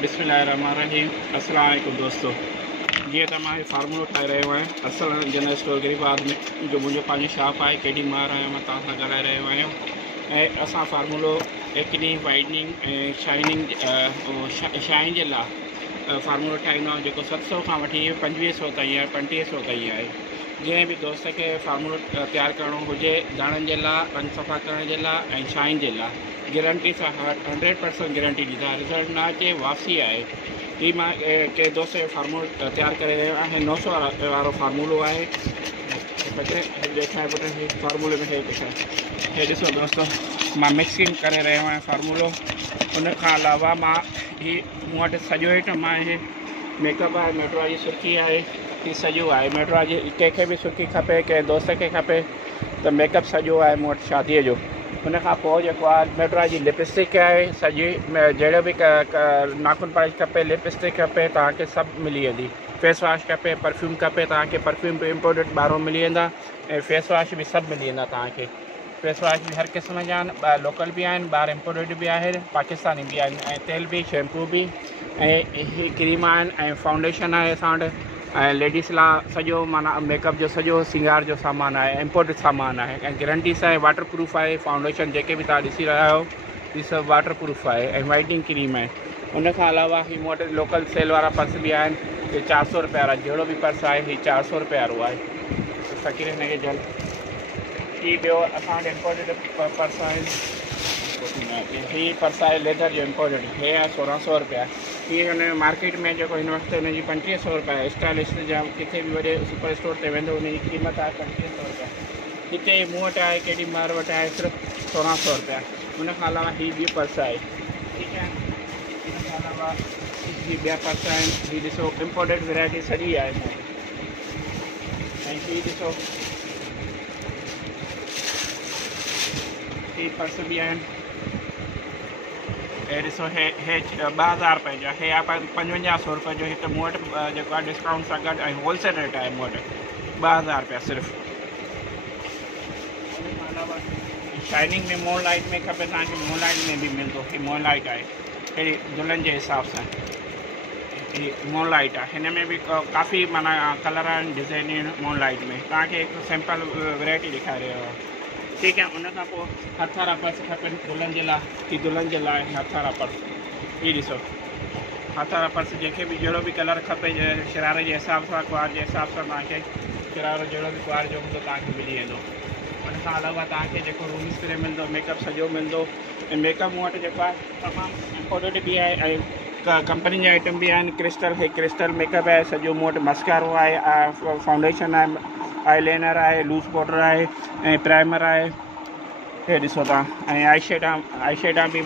बिस्मिल्लाहिर्रहमानिर्रहीम। अस्सलाम वालेकुम दोस्तों। जी तो मैं फार्मूलो ठाहे रहियो आहियां असल जनरल स्टोर ग़रीबाबाद में जो मुझो पांजी शॉप है केडी मार आहियां मां तव्हां सां ॻाल्हाए रहियो आहियां। ऐं असां फार्मूलो एक्नी वाइटनिंग ऐं शाइनिंग शाइन जे लाइ फार्मूलो ठाहींदो आहियां जेको 700 खां वठी 2500 ताईं आहे 3500 ताईं आहे। जंहिं बि दोस्त खे फार्मूलो तैयार करणो हुजे दाणनि जे लाइ रंग सफ़ा करण जे लाइ ऐं शाइन जे लाइ गारंटी सां 100% गारंटी ॾींदा रिज़ल्ट न अचे वापसी आहे। ही मां के दोस्त जो फार्मूलो तैयार करे रहियो आहियां 900 वारो फार्मूलो आहे। ॾेखारे फार्मूले में हे ॾिसो दोस्तों मां मिक्सिंग करे रहियो आहियां फार्मूलो। उन खां अलावा मां ही मूं वटि सॼो आइटम आहे। मेकअप आहे मेट्रो जी सुर्खी आहे ही सॼो आहे मेट्रो जी कंहिंखे बि सुर्खी खपे कंहिं दोस्त खे खपे त मेकअप सॼो आहे मूं वटि शादीअ जो। उन खां पोइ जेको आहे मेट्रो जी लिपस्टिक आहे सॼी जहिड़ो बि नाखून पॉलिश खपे लिपस्टिक खपे तव्हांखे सभु मिली वेंदी। फेस वॉश खपे परफ्यूम खपे तव्हांखे परफ्यूम बि इम्पोर्टेड ॿाहिरों मिली वेंदा ऐं फेस वॉश बि सभु मिली वेंदा तव्हांखे। फेस वॉश बि हर क़िस्म जा आहिनि ॿाहिरि लोकल बि आहिनि ॿाहिरि इम्पोर्टेड बि आहिनि पाकिस्तानी बि आहिनि ऐं तेल बि शैम्पू बि ऐं ही क्रीम आहिनि ऐं फाउंडेशन आहे असां वटि ऐं लेडीस लाइ सॼो माना मेकअप जो सॼो सिंगार जो सामान आहे इम्पोर्टेड सामान आहे ऐं गारंटी सां वाटर प्रूफ आहे। फाउंडेशन जेके बि तव्हां ॾिसी रहिया आहियो ही सभु वाटर प्रूफ आहे ऐं वाइटनिंग क्रीम आहे। उन खां अलावा ही मूं वटि लोकल सेल वारा पर्स बि आहिनि। ये 400 रुपये वारा जहिड़ो बि पर्स आहे ही 400 रुपये वारो आहे। फ़क़ीर हिनखे जल ही ॿियो असां वटि इम्पोर्टेड पर्स आहिनि। ही पर्स आहे लेदर जो इम्पोर्टेड हे आहे 1600 रुपया। ही हुन मार्केट में जेको हिन वक़्तु हुनजी 2500 रुपया आहे। स्टाइलिश जा किथे बि वॾे सुपर स्टोर ते वेंदो हुनजी क़ीमत आहे 2500 रुपया। हिते मूं वटि आहे केॾी मार वटि आहे सिर्फ़ु 1600 रुपया। हुन खां अलावा ही ॿी पर्स आहे ठीकु आहे। हिन खां अलावा ही ॿिया पर्स आहिनि। ही ॾिसो इम्पोर्टेड वैराइटी सॼी आहे मूं वटि। ऐं ही ॾिसो ही पर्स बि आहिनि। हे ॾिसो हे 2000 रुपये जा हे आहे 5500 रुपये जो हिकु मूं वटि जेको आहे डिस्काउंट सां गॾु ऐं होलसेल रेट आहे मूं वटि 2000 रुपया सिर्फ़ु। हुन खां अलावा शाइनिंग में मोन लाइट में खपे तव्हांखे मोन लाइट में बि मिलंदो। ही मोन लाइट आहे अहिड़ी दुल्हन जे हिसाब सां ही मोन लाइट आहे। हिन में बि काफ़ी माना कलर आहिनि डिज़ाइन आहिनि मोन लाइट में। तव्हांखे हिकु सैंपल वैराइटी ॾेखारे रहियो आहे ठीकु आहे। उन खां पोइ हथ वारा पर्स खपनि दुल्हन जे लाइ ही दुल्हन जे लाइ हथ वारा पर्स ही ॾिसो हथ वारा पर्स जंहिंखे बि जहिड़ो बि कलर खपे शरारे जे हिसाब सां क्वार जे हिसाब सां तव्हांखे शरारो जहिड़ो बि क्वार जो हूंदो तव्हांखे मिली वेंदो। उन खां अलावा तव्हांखे जेको रूम स्प्रे मिलंदो मेकअप सॼो मिलंदो ऐं मेकअप मूं वटि जेको आहे तमामु इम्पोर्टेड बि आहे ऐं कंपनी जा आइटम बि आहिनि। क्रिस्टल मेकअप आहे सॼो मूं वटि मस्कारो आहे फाउंडेशन आहे आईलाइनर आहे लूज़ पाउडर आहे ऐं प्राइमर आहे। हे ॾिसो तव्हां ऐं आई शेडां बि